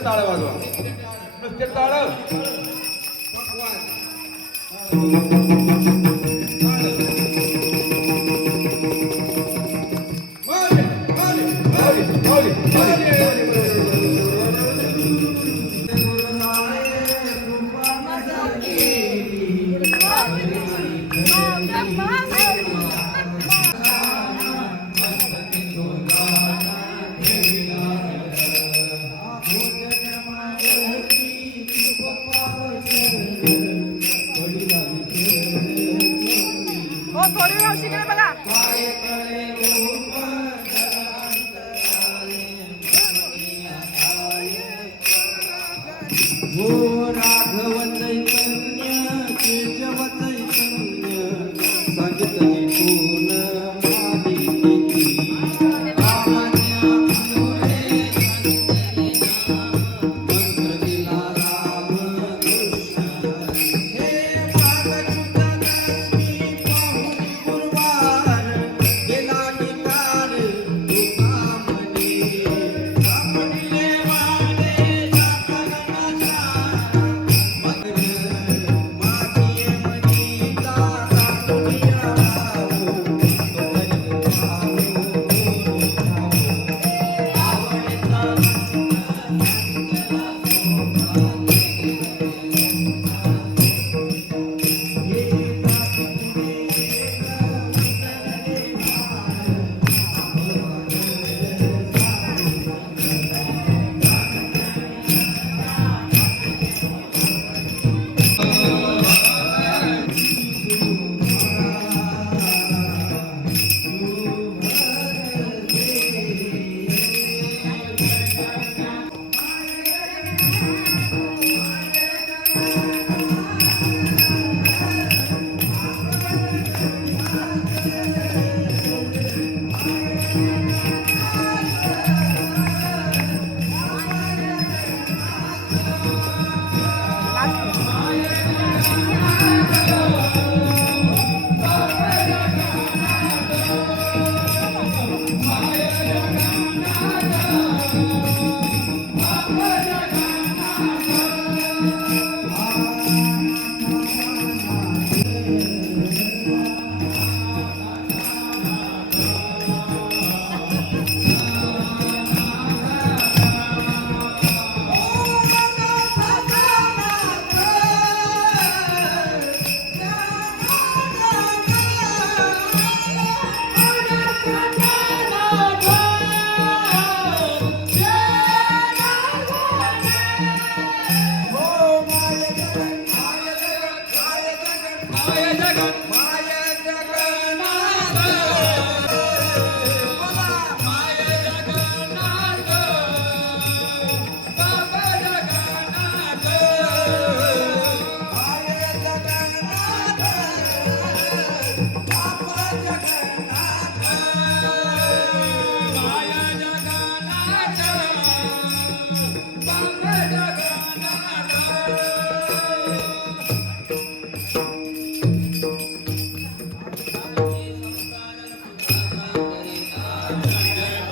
Mr. Tala Bhagwan. Mr. Tala. Mama! vou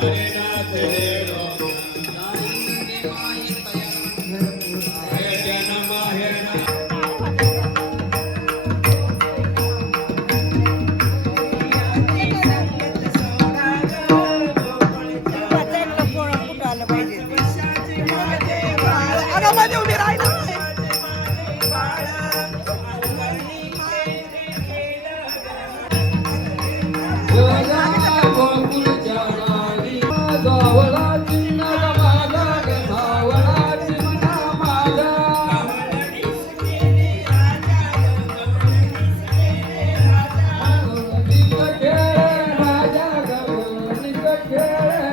arena sereno. Yeah.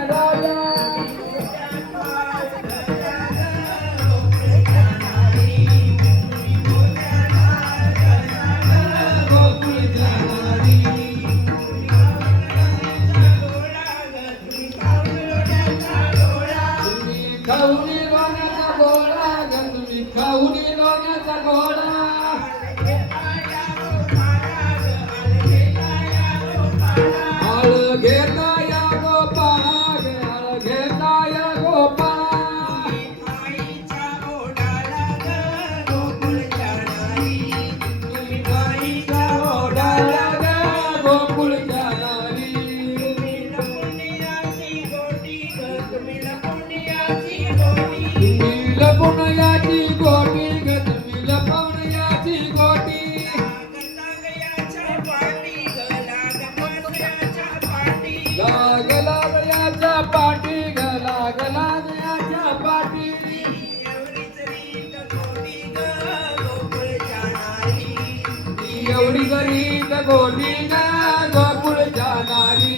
एवढी गरी गोडी झोपुळच्या दारी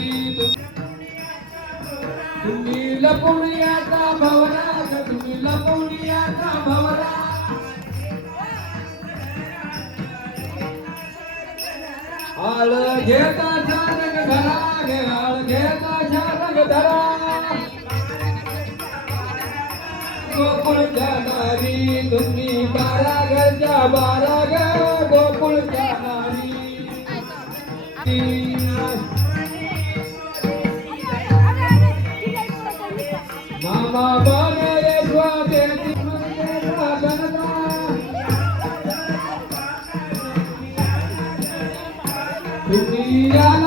तुम्ही लपुण्याचा भवरा तुम्ही लपुण्याचा भवरा. आळ घेता छानक घरा आळ घेता छानक धरा गोकुळच्या नारी तुम्ही बारागरच्या बाराग गोकुळच्या नारी मामा बाबा Yeah.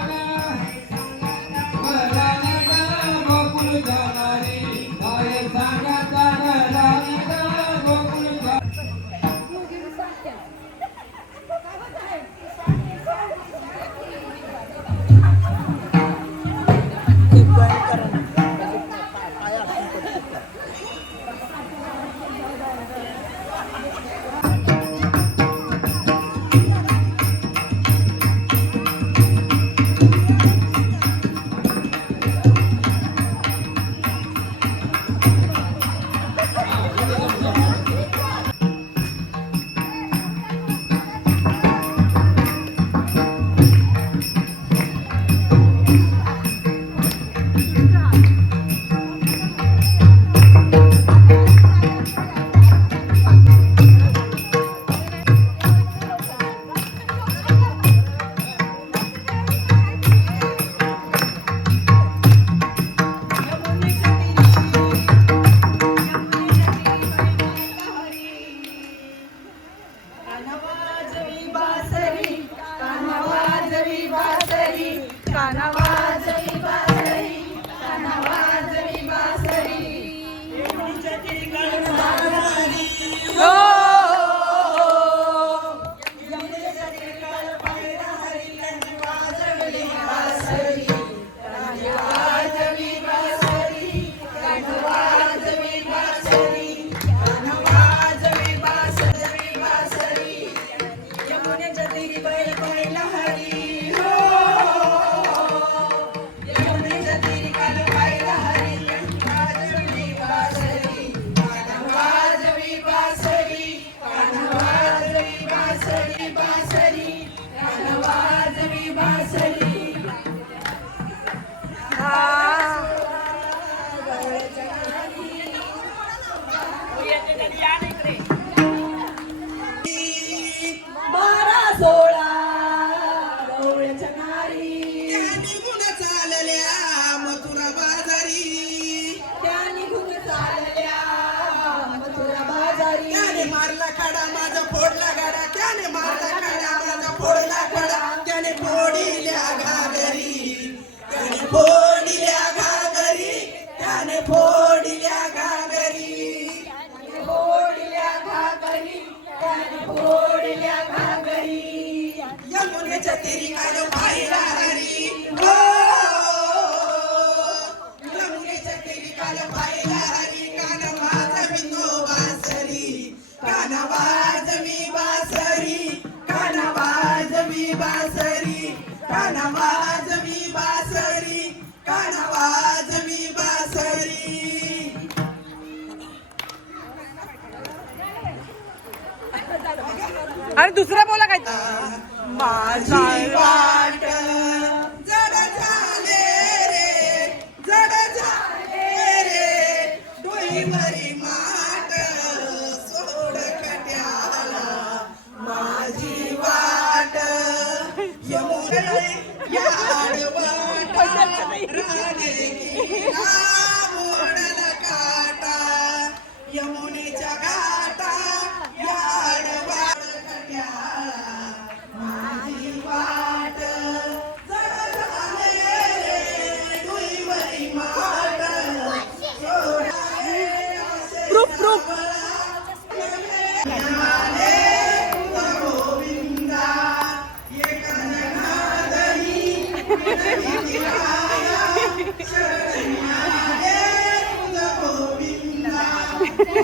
काढा माझा फोडला गाडा त्याने मारला काढा माझा फोडला काढा त्याने फोडिल्या घागरी त्याने फोडिल्या घागरी त्याने फोडिल्या घागरी. फोडिल्या घागरी त्याने फोडिल्या घागरी. यमुनेच्या तिरी कालो आणि दुसरा बोला काय? माझी वाट जड झाले रे जड झाले रे. डोईवरी माट सोड कट्याला. माझी वाट यमुने राणे